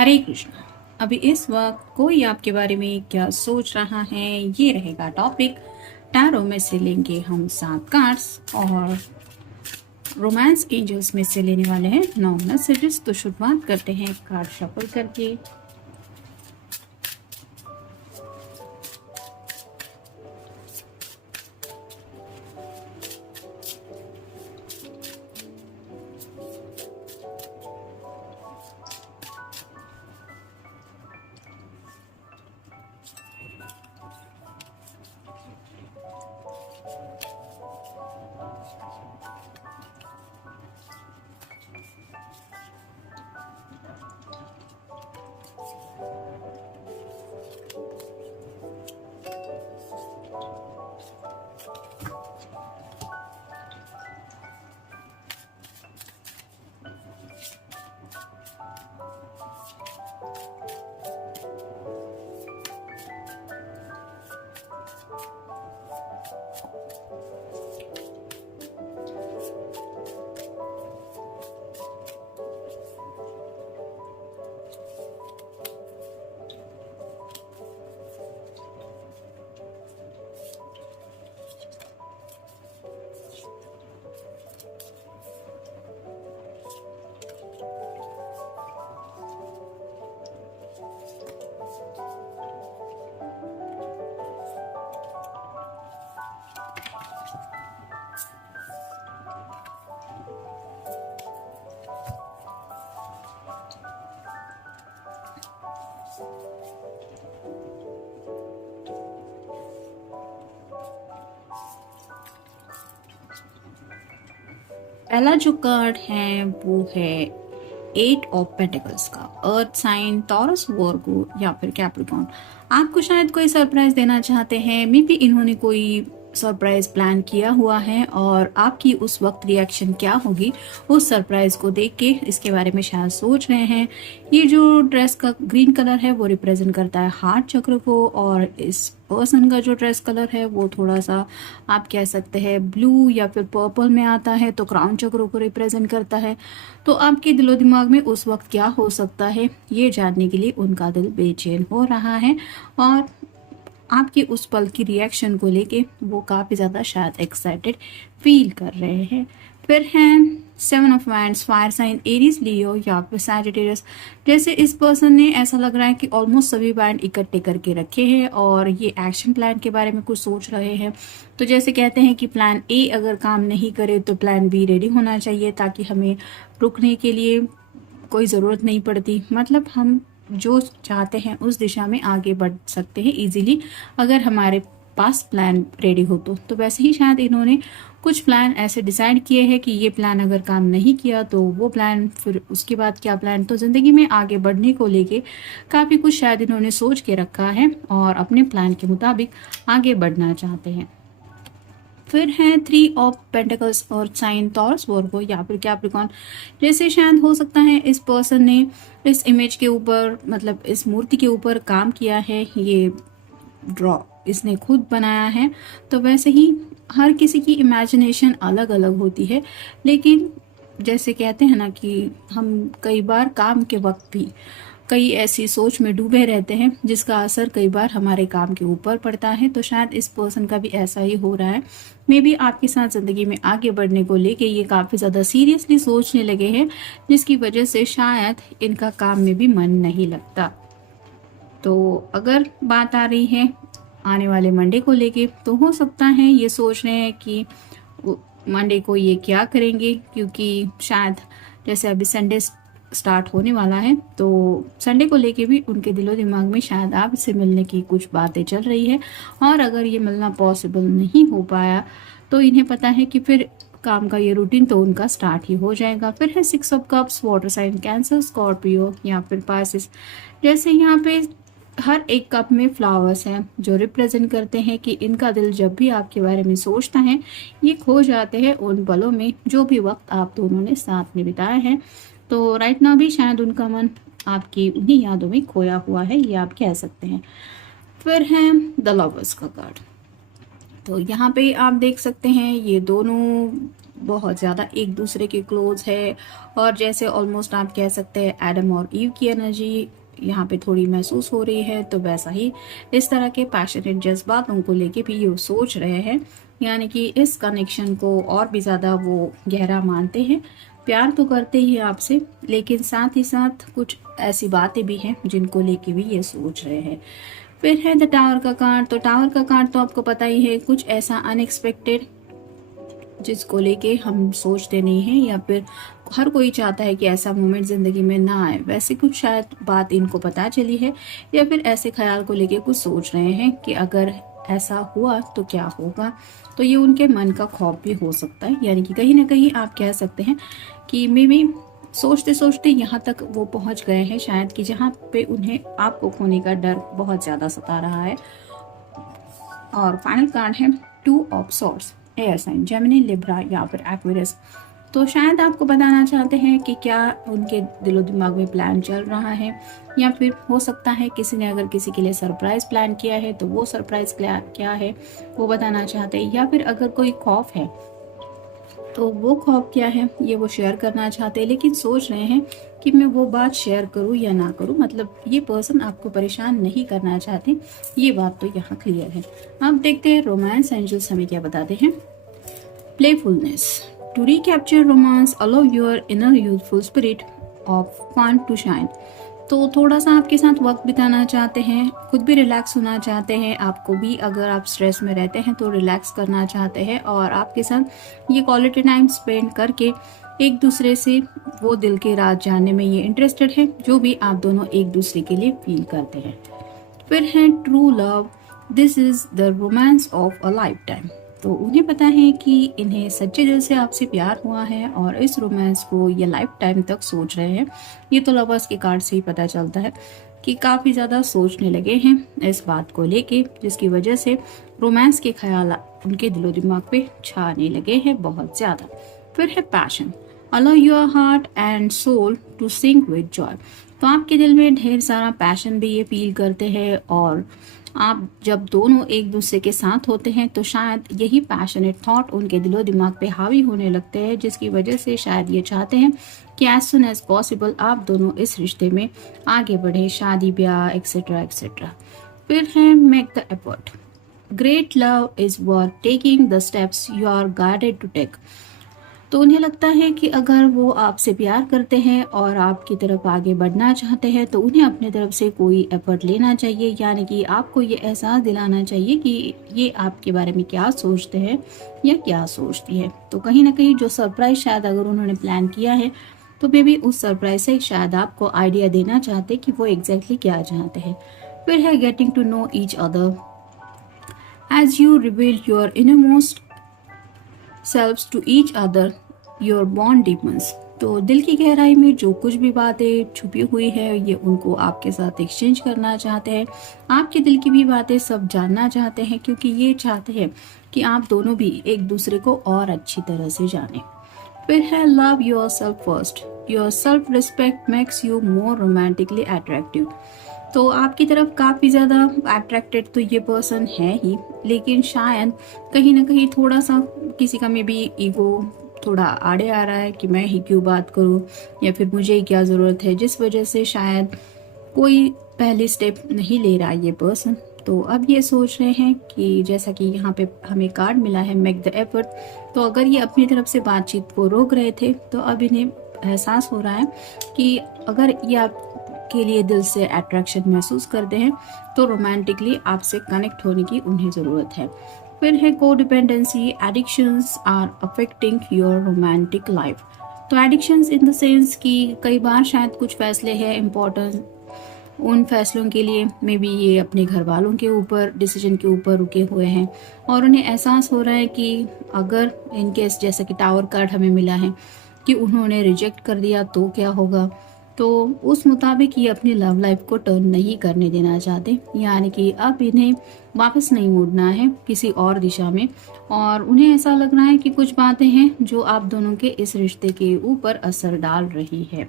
हरे कृष्णा। अभी इस वक्त कोई आपके बारे में क्या सोच रहा है, ये रहेगा टॉपिक। टैरो में से लेंगे हम 7 कार्ड्स और रोमांस एंजल्स में से लेने वाले हैं 9 मैसेजेस। तो शुरुआत करते हैं कार्ड शफल करके। पहला जो कार्ड है वो है 8 ऑफ पेंटिकल्स का। अर्थ साइन, टॉरस, वर्गो या फिर कैप्रिकॉर्न। आपको शायद कोई सरप्राइज देना चाहते हैं। मे बी इन्होंने कोई सरप्राइज प्लान किया हुआ है और आपकी उस वक्त रिएक्शन क्या होगी उस सरप्राइज को देख के इसके बारे में शायद सोच रहे हैं। ये जो ड्रेस का ग्रीन कलर है वो रिप्रेजेंट करता है हार्ट चक्र को, और इस पर्सन का जो ड्रेस कलर है वो थोड़ा सा आप कह सकते हैं ब्लू या फिर पर्पल में आता है, तो क्राउन चक्र को रिप्रेजेंट करता है। तो आपके दिलो दिमाग में उस वक्त क्या हो सकता है ये जानने के लिए उनका दिल बेचैन हो रहा है, और आपकी उस पल की रिएक्शन को लेके वो काफ़ी ज़्यादा शायद एक्साइटेड फील कर रहे हैं। फिर हैं 7 of wands, fire sign, Aries, Leo या फिर सैजिटेरियस। जैसे इस पर्सन ने ऐसा लग रहा है कि ऑलमोस्ट सभी बैंड इकट्ठे करके रखे हैं और ये एक्शन प्लान के बारे में कुछ सोच रहे हैं। तो जैसे कहते हैं कि प्लान ए अगर काम नहीं करे तो प्लान बी रेडी होना चाहिए, ताकि हमें रुकने के लिए कोई ज़रूरत नहीं पड़ती। मतलब हम जो चाहते हैं उस दिशा में आगे बढ़ सकते हैं इजीली अगर हमारे पास प्लान रेडी हो तो वैसे ही शायद इन्होंने कुछ प्लान ऐसे डिसाइड किए हैं कि ये प्लान अगर काम नहीं किया तो वो प्लान, फिर उसके बाद क्या प्लान। तो ज़िंदगी में आगे बढ़ने को लेके काफ़ी कुछ शायद इन्होंने सोच के रखा है और अपने प्लान के मुताबिक आगे बढ़ना चाहते हैं। फिर है 3 ऑफ पेंटिकल्स और साइन, टॉरस, वर्गो या फिर कैप्रिकॉर्न। जैसे शायद हो सकता है इस पर्सन ने इस इमेज के ऊपर, मतलब इस मूर्ति के ऊपर काम किया है, ये ड्रॉ इसने खुद बनाया है। तो वैसे ही हर किसी की इमेजिनेशन अलग अलग होती है, लेकिन जैसे कहते हैं ना कि हम कई बार काम के वक्त भी कई ऐसी सोच में डूबे रहते हैं जिसका असर कई बार हमारे काम के ऊपर पड़ता है। तो शायद इस पर्सन का भी ऐसा ही हो रहा है। मे बी आपके साथ ज़िंदगी में आगे बढ़ने को लेके ये काफ़ी ज़्यादा सीरियसली सोचने लगे हैं, जिसकी वजह से शायद इनका काम में भी मन नहीं लगता। तो अगर बात आ रही है आने वाले मंडे को लेके, तो हो सकता है ये सोच रहे हैं कि मंडे को ये क्या करेंगे, क्योंकि शायद जैसे अभी संडे स्टार्ट होने वाला है तो संडे को लेके भी उनके दिलो दिमाग में शायद आपसे मिलने की कुछ बातें चल रही है। और अगर ये मिलना पॉसिबल नहीं हो पाया तो इन्हें पता है कि फिर काम का ये रूटीन तो उनका स्टार्ट ही हो जाएगा। फिर है 6 of cups, water sign, Cancer, Scorpio या फिर पाइसेस। जैसे यहाँ पे हर एक कप में फ्लावर्स हैं जो रिप्रेजेंट करते हैं कि इनका दिल जब भी आपके बारे में सोचता है ये खो जाते हैं उन पलों में जो भी वक्त आप दोनों ने साथ में बिताया है। तो राइट नाउ भी शायद उनका मन आपकी उन्हीं यादों में खोया हुआ है, ये आप कह सकते हैं। फिर है द लवर्स का कार्ड। तो यहाँ पे आप देख सकते हैं ये दोनों बहुत ज़्यादा एक दूसरे के क्लोज है, और जैसे ऑलमोस्ट आप कह सकते हैं एडम और ईव की एनर्जी यहाँ पे थोड़ी महसूस हो रही है। तो वैसा ही इस तरह के पैशनेट जज्बातों को लेके भी ये सोच रहे हैं, यानी कि इस कनेक्शन को और भी ज़्यादा वो गहरा मानते हैं। प्यार तो करते ही हैं आपसे, लेकिन साथ ही साथ कुछ ऐसी बातें भी हैं जिनको लेके भी ये सोच रहे हैं। फिर है द टावर का कार्ड। तो टावर का कार्ड तो आपको पता ही है, कुछ ऐसा अनएक्सपेक्टेड जिसको लेके हम सोचते नहीं हैं, या फिर हर कोई चाहता है कि ऐसा मोमेंट जिंदगी में ना आए। वैसे कुछ शायद बात इनको पता चली है, या फिर ऐसे ख्याल को लेके कुछ सोच रहे हैं कि अगर ऐसा हुआ तो क्या होगा। तो ये उनके मन का खौफ भी हो सकता है, यानी कि कहीं ना कहीं आप कह सकते हैं कि मे बी सोचते सोचते यहाँ तक वो पहुंच गए हैं शायद, कि जहाँ पे उन्हें आपको खोने का डर बहुत ज्यादा सता रहा है। और फाइनल कार्ड है two of swords, air sign Gemini, Libra या फिर एक्वेरियस। तो शायद आपको बताना चाहते हैं कि क्या उनके दिलो दिमाग में प्लान चल रहा है, या फिर हो सकता है किसी ने अगर किसी के लिए सरप्राइज प्लान किया है तो वो सरप्राइज क्या है वो बताना चाहते हैं, या फिर अगर कोई खौफ है तो वो खौफ क्या है ये वो शेयर करना चाहते हैं, लेकिन सोच रहे हैं कि मैं वो बात शेयर करूं या ना करूं। मतलब ये पर्सन आपको परेशान नहीं करना चाहते, ये बात तो यहाँ क्लियर है। अब देखते हैं रोमांस एंजल्स हमें क्या बताते हैं। Playfulness to recapture romance, allow your inner youthful spirit of fun to shine. तो थोड़ा सा आपके साथ वक्त बिताना चाहते हैं, खुद भी रिलैक्स होना चाहते हैं, आपको भी अगर आप स्ट्रेस में रहते हैं तो रिलैक्स करना चाहते हैं, और आपके साथ ये क्वालिटी टाइम स्पेंड करके एक दूसरे से वो दिल के राज जानने में ये इंटरेस्टेड है, जो भी आप दोनों एक दूसरे के लिए फील करते हैं। फिर है true love, this is the romance of a life time. तो उन्हें पता है कि इन्हें सच्चे दिल से आपसे प्यार हुआ है, और इस रोमांस को ये लाइफ टाइम तक सोच रहे हैं। ये तो लवर्स के कार्ड से ही पता चलता है कि काफी ज्यादा सोचने लगे हैं इस बात को लेके, जिसकी वजह से रोमांस के ख्याल उनके दिलो दिमाग पे छाने लगे हैं बहुत ज्यादा। फिर है passion, allow your heart and soul to sync with joy. तो आपके दिल में ढेर सारा पैशन भी ये फील करते हैं, और आप जब दोनों एक दूसरे के साथ होते हैं तो शायद यही पैशनेट थॉट उनके दिलो दिमाग पे हावी होने लगते हैं, जिसकी वजह से शायद ये चाहते हैं कि एज सुन एज पॉसिबल आप दोनों इस रिश्ते में आगे बढ़े, शादी ब्याह एक्सेट्रा एक्सेट्रा। फिर है make the effort, great love is worth taking the steps you are guided to take. तो उन्हें लगता है कि अगर वो आपसे प्यार करते हैं और आपकी तरफ आगे बढ़ना चाहते हैं तो उन्हें अपने तरफ से कोई एफर्ट लेना चाहिए, यानी कि आपको ये एहसास दिलाना चाहिए कि ये आपके बारे में क्या सोचते हैं या क्या सोचती है। तो कहीं ना कहीं जो सरप्राइज शायद अगर उन्होंने प्लान किया है तो मे बी उस सरप्राइज से शायद आपको आइडिया देना चाहते कि वो एग्जैक्टली क्या चाहते हैं। फिर है getting to know each other, as you reveal your innermost selves to each other your bond deepens. तो दिल की गहराई में जो कुछ भी बातें छुपी हुई है ये उनको आपके साथ एक्सचेंज करना चाहते हैं, आपके दिल की भी बातें सब जानना चाहते हैं, क्योंकि ये चाहते हैं कि आप दोनों भी एक दूसरे को और अच्छी तरह से जानें। फिर है love your self first, your self respect makes you more romantically attractive. तो आपकी तरफ काफ़ी ज़्यादा अट्रैक्टेड तो ये पर्सन है ही, लेकिन शायद कहीं ना कहीं थोड़ा सा किसी का में भी ईगो थोड़ा आड़े आ रहा है कि मैं ही क्यों बात करूं, या फिर मुझे ही क्या ज़रूरत है, जिस वजह से शायद कोई पहली स्टेप नहीं ले रहा ये पर्सन। तो अब ये सोच रहे हैं कि जैसा कि यहाँ पे हमें कार्ड मिला है मेक द एफर्ट, तो अगर ये अपनी तरफ से बातचीत को रोक रहे थे तो अब इन्हें एहसास हो रहा है कि अगर ये आपके लिए दिल से अट्रैक्शन महसूस करते हैं तो रोमांटिकली आपसे कनेक्ट होने की उन्हें ज़रूरत है। फिर है codependency, addictions are affecting your romantic life. तो एडिक्शंस इन द सेंस कि कई बार शायद कुछ फैसले हैं इम्पोर्टेंट, उन फैसलों के लिए मे बी ये अपने घर वालों के ऊपर डिसीजन के ऊपर रुके हुए हैं, और उन्हें एहसास हो रहा है कि अगर इनकेस जैसा कि टावर कार्ड हमें मिला है कि उन्होंने रिजेक्ट कर दिया तो क्या होगा। तो उस मुताबिक ये अपनी लव लाइफ को टर्न नहीं करने देना चाहते, यानी कि अब इन्हें वापस नहीं मुड़ना है किसी और दिशा में, और उन्हें ऐसा लग रहा है कि कुछ बातें हैं जो आप दोनों के इस रिश्ते के ऊपर असर डाल रही है,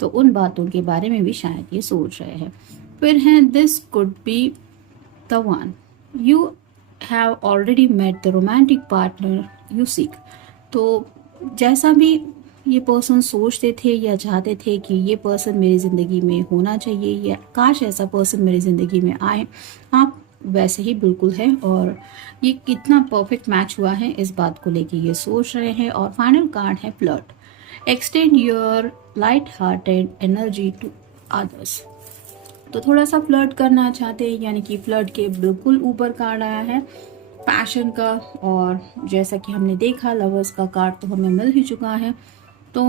तो उन बातों के बारे में भी शायद ये सोच रहे हैं। फिर है this could be the one, you have already met the romantic partner you seek. तो जैसा भी ये पर्सन सोचते थे या चाहते थे कि ये पर्सन मेरी ज़िंदगी में होना चाहिए या काश ऐसा पर्सन मेरी ज़िंदगी में आए, आप वैसे ही बिल्कुल है। और ये कितना परफेक्ट मैच हुआ है इस बात को लेके ये सोच रहे हैं। और फाइनल कार्ड है flirt. Extend your light hearted energy to others. तो थोड़ा सा फ्लर्ट करना चाहते हैं, यानी कि फ्लर्ट के बिल्कुल ऊपर कार्ड आया है पैशन का। और जैसा कि हमने देखा लवर्स का कार्ड तो हमें मिल ही चुका है। तो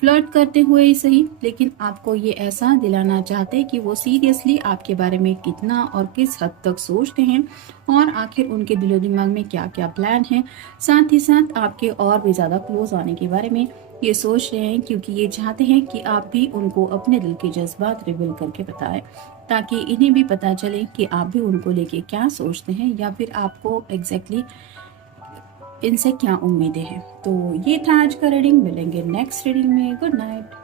फ्लर्ट करते हुए ही सही, लेकिन आपको ये ऐसा दिलाना चाहते हैं कि वो सीरियसली आपके बारे में कितना और किस हद तक सोचते हैं और आखिर उनके दिलो दिमाग में क्या क्या प्लान है। साथ ही साथ आपके और भी ज़्यादा क्लोज आने के बारे में ये सोच रहे हैं, क्योंकि ये चाहते हैं कि आप भी उनको अपने दिल के जज्बात रिवील करके बताएं, ताकि इन्हें भी पता चले कि आप भी उनको लेके क्या सोचते हैं या फिर आपको एग्जैक्टली इनसे क्या उम्मीदें हैं। तो ये था आज का रीडिंग। मिलेंगे नेक्स्ट रीडिंग में। Good night.